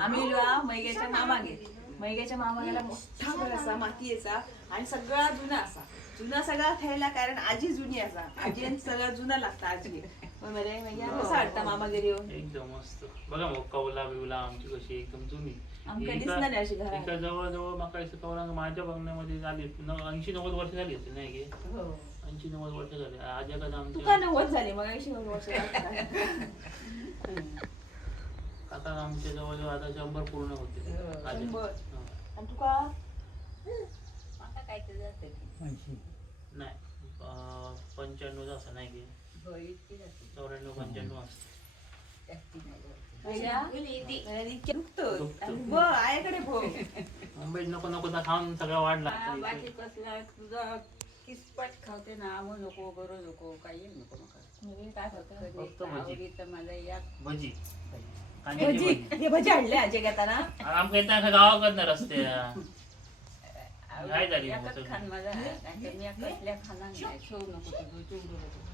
आम्ही मैग्याच्या मामागे. मैग्याच्या मामागेला मोठा घर असा मातीयेचा आणि सगळा जुना असा. जुना सगळा थैला कारण आजी जुनी असा. आजी सगळं जुना लागता आजी. बरे कसं वाटतं येऊन? एकदम मस्त. बघा मग कौला बिवला आमची कशी एकदम जुनी. आमका दिसणार नाही अशी घरात. एका जवळ जवळ माका असं कौला माझ्या बघण्यामध्ये झाली. ऐंशी नव्वद वर्ष झाली असेल नाही की? हो. ऐंशी नव्वद वर्ष झाली. आजी कदा तुका आमच्या नव्वद झाली मग ऐंशी वर्ष झाली. काका आमच्या जवळ जवळ आता शंभर पूर्ण होते. शंभर. हा. आणि तुका आता काय जाते नाही अं, असं नाही की होय इतकी जाते. चौऱ्याण्णव पंच्याण्णव असतं. जास्ती नाही जाते. मैग्या, इतकी. मैग्या इतक्या दुखतो. दुखतं. आणि बघ आयाकडे भो मुंबईत नको नको तर खाऊन सगळा वाढला हा, बाकी कसला तुझा किसपट खावते ना आमू नको बरं नको काही नको मका म्हणजे काय करतो कधी फक्त भजी. मला या. भजी. कांद्याची भजी भजी हे भजी आणले आजी घेताना. रस्ते. काय झाली मग एकच सगळी? खान माझा नाहीतर मी कसल्या नाही. ठेवू नको तुझं चिवडू नको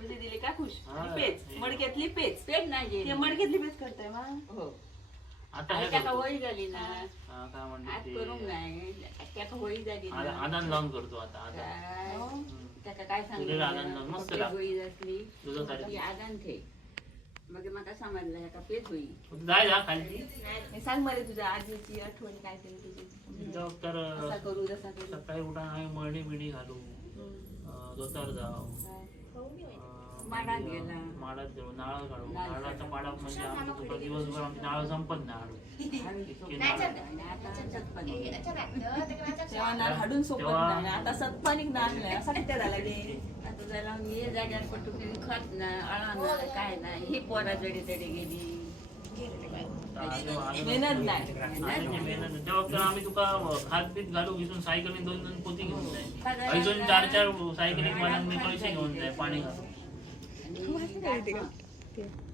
भजी दिली का खुश? हा. आणि पेच मडक्यातली पेच पेट नाही ते गेली. मडक्यातली पेच करताय मा हो. आता आणि हे त्याका करतो. वळी झाली ना. हा, काय म्हणते आज ते. करून नाही. त्याका वळी झाली आदा- ना. आदान लावून करतो आता आदान काय? हम्म. त्याका काय तुझे आदान लावून मस्त सांगितलं. ती आदान ठे मग मला समजलं ह्याका पेट होई जाय जा खाली नाही, सांग मला तुझ्या आजीची आठवण काय तरी तुझी. जाऊ तर असा करू जसा करू. सकाळी उठा आम्ही मळणी बिडी घालू अं, दोतार जाऊ अं, माडात गेला. माडात जाऊ नारळ काढू नारळाचा. पाडा म्हणजे तुका दिवसभर आमची नारळ संपत नाही आता चटपट. तेव्हा नाल हाडून सोबत तेव्हा- नाही आता सत्पानिक नाल नाही असा किती झाला गे आता जरा ये जाग्यात पटुकी खत अळा ना काय नाही. ही पोरा जडी तडी गेली. मेहनत नाही. तेव्हा आम्ही तुका खात पीत घालू घेऊन सायकलीन दोन दोन पोती घेऊन जाय. अजून चार चार मी पैसे घेऊन जाय पाणी घालून.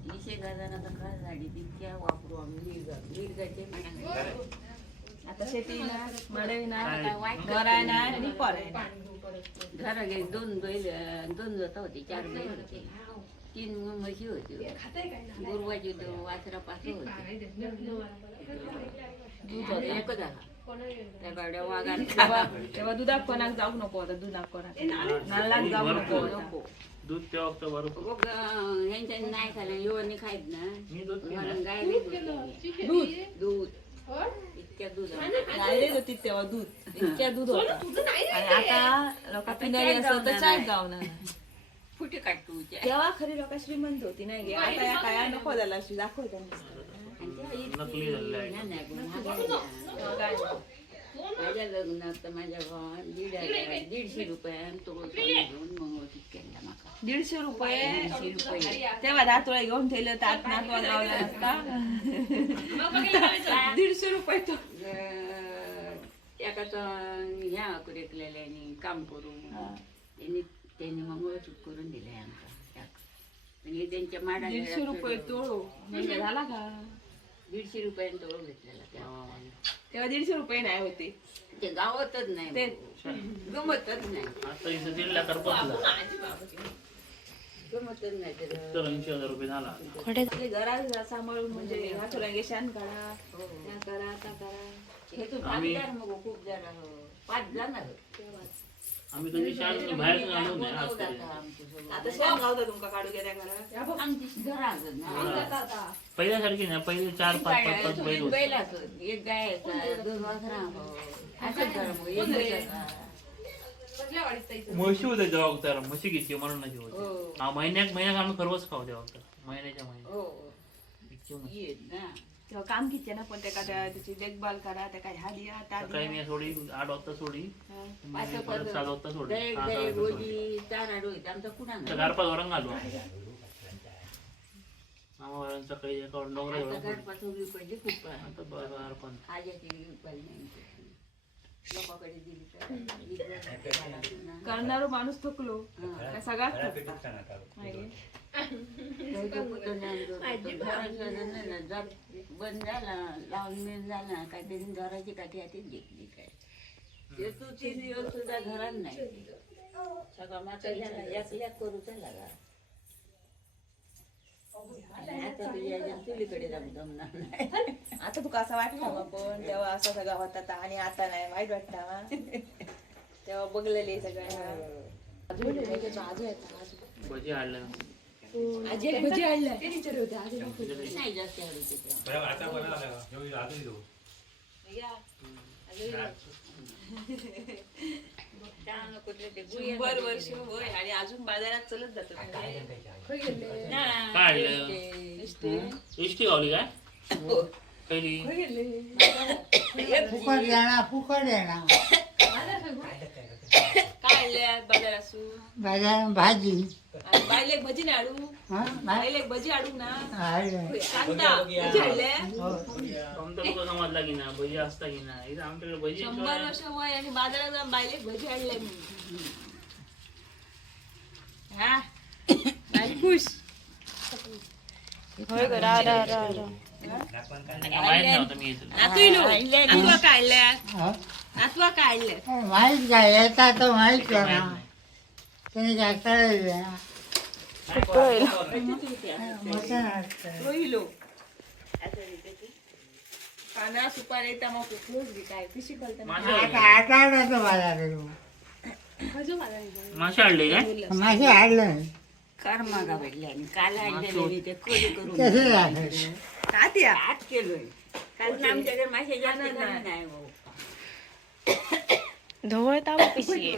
विषय गाजाना तर काय झाली तितक्या वापरू आम्ही आता शेती ना मडई ना काय? घर ना आणि ना. घरा गेली दोन बैल दोन जोता होते चार बैल होते. तीन म्हशी होती. गुरुवाची वासरा पाच होते. दूध होतं. एकच वाघात तेव्हा तेव्हा दुधाक कोणाक जाऊ नको आता दुधाक कोणाक नाल्लाक जाऊ नको. नको दूध तेव्हा तर बरोबर नाही खाल्लं योनी खायत ना. मी दूध गाय दूध दूध इतक्या दूध गायले होती. तेव्हा दूध. इतक्या दूध होता. आणि आता लोक पिणारी असं तर चाय गावना फुटे काढतो तेव्हा खरी लोक श्रीमंत होती नाही गे? आता या काय नको झाला अशी दाखवता नकली झालेलं आहे. माझ्या लग्नात तर माझ्या भावान दीड हजार दीडशे रुपयान तो घेऊन मग केला माका दीडशे रुपये दीडशे रुपये तेव्हा दातोळा घेऊन ठेवले तात नातवा गावला असता दीडशे रुपये तो अं, एका तर ह्या कुरेकलेल्यानी काम करू म्हणून. त्यांनी त्यांनी मग ओळखीत करून दिले आमका त्याक. म्हणजे त्यांच्या माडा दीडशे रुपये तोळो म्हणजे झाला का दीडशे रुपयाने तोळ घेतलेला हा. तेव्हा दीडशे रुपये नाही होते. ते गावतच नाही. ते गमतच नाही. आता इथं दीड लाख रुपये गमतच नाही ते तर ऐंशी हजार रुपये झाला. आपले सांभाळून म्हणजे काढा त्या करा त्या करा. हे तू आम्ही- भागीदार मग खूप जण हो. पाच जण. आम्ही कधी शाळेत बाहेर आणू. आता शेण गावता तुमका काढू गेल्या घरात. आमची ना. पहिल्यासारखी नाही पहिले चार पाच पाच पाच बैल एक होते बैल असत एक गाय असत दोन वासरा असंच जरा मग एक बैल असा. म्हशी होते जेव्हा तर म्हशी घ्यायची म्हणून नाही हो. होते. हा. महिन्यात महिन्यात आम्ही खरवच खाऊ तेव्हा तर महिन्याच्या महिन्यात. हो. येत ना. तेव्हा काम किती ना पण त्या का त्या त्याची देखभाल करा त्या काय ह्या दिया त्या सकाळी दिया मी सोडी आठ वाजता सोडी. असं परत सात वाजता सोडी दरेक सहा दरेक वाजता सोडी चार आडो येते आमचा कुणा तर गारपात वरण घालू. आम्हाला सकाळी एका डोंगरा आता खूप आता नाही लोकांकडे दिली तर. करणारो माणूस थकलो. थकता बंद झाला लावून झाला काय त्यांनी घराची काठी घेतली काय ते तू तीन दिवस सुद्धा घरात नाही सगळं मात्र झाला एक एक करू चला आता तुझ्या ह्याच्यात चुलीकडे जाऊन जमणार नाही आता तुका असं वाटतं मग पण तेव्हा असं सगळं होता आणि आता नाही वाईट वाटतं हा? तेव्हा बघलेले सगळं अजून आजू आजू. भजी आणलं शंभर वर्ष होय आणि अजून बाजारात चलत आणलं इष्टी गावली काय? पहिली फुकट येणार फुकट येणार काय आणल्या बाजारातून बाजार भाजी. आणि बायले एक भजी नाही आडू हा बायले एक भजी आडू ना आहे. सांगता भजी आणल्या हो. आमच्या लोक समजला की ना भजी असता की ना इथं आमच्याकडे भजी शंभर वर्ष वय आणि बाजारात जाऊन बायले एक भजी आणल्या मी हा बाई खुश होय ग रा रा रा रा माहीत नव्हतं मी येतो नातू नातूआ काढल्या हा? नातूआ काढल्या माहीत काय येता तर माहीत आहे ना त्याने काय कळलं ना मटण असतं रोहिलो कांदा सुपारी तमाकू क्लोज बी काय पिशी आता मासे आता आठवतो बाजार मासे आणले काय मासे आणलं कार मागा भेटले आणि काल आणलेले ते खोली करून तसे राहतं का त्या आठ केलोय कारण आमच्याकडे मासे जास्त कमी नाही भाऊ. ढवळ तावा पिशी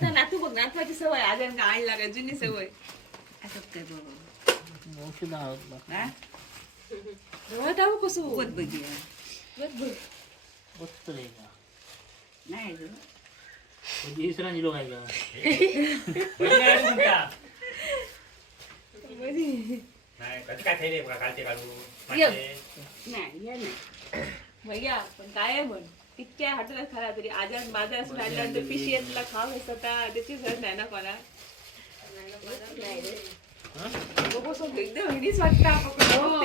तर नातू बघ नातवाची सवय आज आणि आण लागा जुनी सवय. असं काय बाबा औषध आहोत कसं बघी. मस्त आहे का नाही इसरांची लोक आहे का? नाही काय बघा पण काय आहे म्हण? इतक्या हॉटेलात खाला तरी आज आणि बाजार असं आणल्यानंतर पिशी येतला खाव हे स्वतः त्याची गरज नाही ना कोणा बघू एकदम वाटतं आपण हो,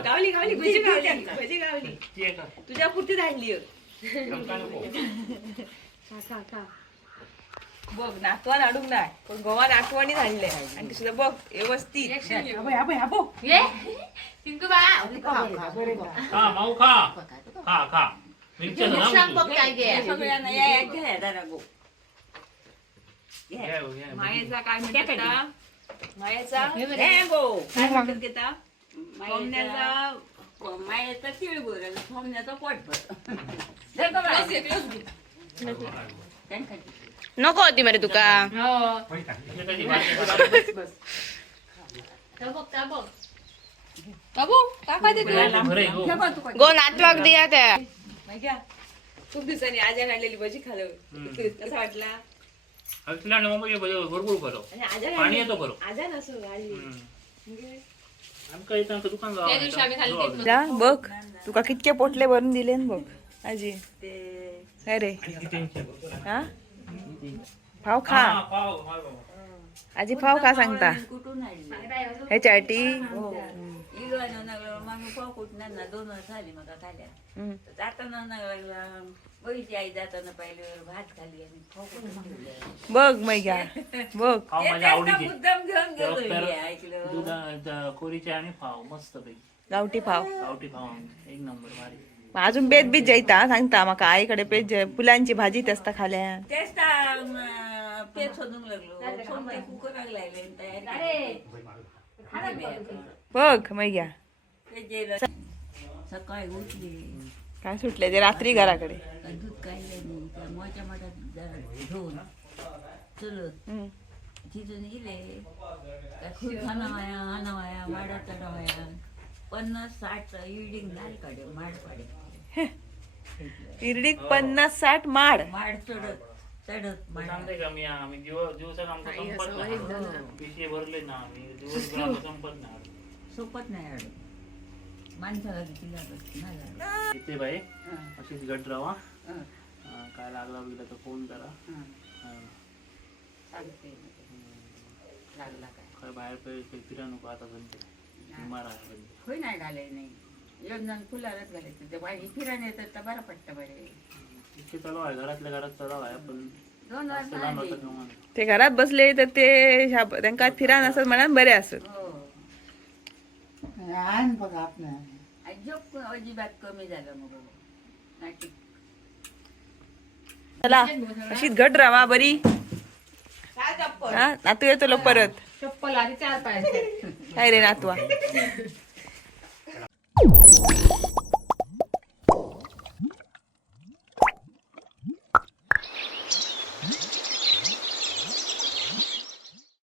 गावली गावली भजी गावली भजी गावली तुझ्या पुरती राहिली. बघ नातवान अडून नाही पण गोवान आठवणी झाले आणि ते सुद्धा बघ व्यवस्थित हाबो, हाबो, हाबो. खा माऊ खा खा खा मिरच्या सांग तू. सगळ्यांना या या घ्या जरा गो घ्या, घ्या. मायेचा काय म्हणतात मायेचा घ्या गो काय म्हणतात घेता मायेचा कोंबण्याचा मायेचा तिळगुळ आणि सोमण्याचा पोटभर नको होती मरे तुका कोणी टाकली? हे कधी भाजी बस हो. गो नातवाक दिया त्या. माहिती खूप दिवसांनी आजा काढलेली भजी हम्म. कसं वाटला? भरपूर पाणी येतो आजा नसो जा बघ. तुका कितके पोटले भरून दिले न बघ. आजी. अरे हा? फाव खा. आजी फाव खा सांगता. कुठून आणली पाव कुठून ना दोन वर्ष झाली मग खाल्या हम्म. जाताना नगला बघितली आई जाताना पहिले भात खाली आणि पाव कुठून ठेवले बघ. मैया बघ फाव माझ्या आवडीची मुद्दाम घेऊन गेलो तर हे ऐकलं? दुधा कोरीचे आणि फाव मस्त पैकी गावठी फाव. गावठी फाव एक नंबर भारी. मग अजून बेत बीत जायता सांगता माका आईकडे पेज फुलांची भाजी तेसता खाल्या. तेच तर लागलो. कुकर लागले तयार बघ मैया. सकाळी उठली. काय सुटले ते रात्री घराकडे? दूध काढलं नाही त्या मोठ्या मोठ्या जरा घेऊन चलत हम्म. तिथून गेले त्या खूप चढावाया पन्नास साठ माड पाडे इरडीक पन्नास साठ माड. माड चढत चढत माड. सांगते का मी आम्ही दिवस दिवसात आमचं संपत नाही. पिशे भरले ना आम्ही. आमचं संपत नाही. सोपत नाही आड माणसाला किती लागत नाही लागत. येते बाई हं, अशीच गट राहा. हं, काय लागला बिगला तर फोन करा. हं. सांगते लागला काय? काय बाहेर पे- पे फिरा नको आता सध्या बिमार आहे सध्या. होय नाही घालाय नाही. घालायचं. ते बाई फिरायला येतात तर बरं पडतं बरे इतके चालू आहे घरातल्या घरात चालू आहे पण दोन लांब. ते घरात बसले तर ते ह्या- त्यांका फिरान असत म्हणून बरे असत हो. बघ आपल्या अजब अजिबात कमी झालं मग चला अशीच घट राहा बरी. हा नातू येतो लोक परत चप्पल आधी चार पाय काय रे नातवा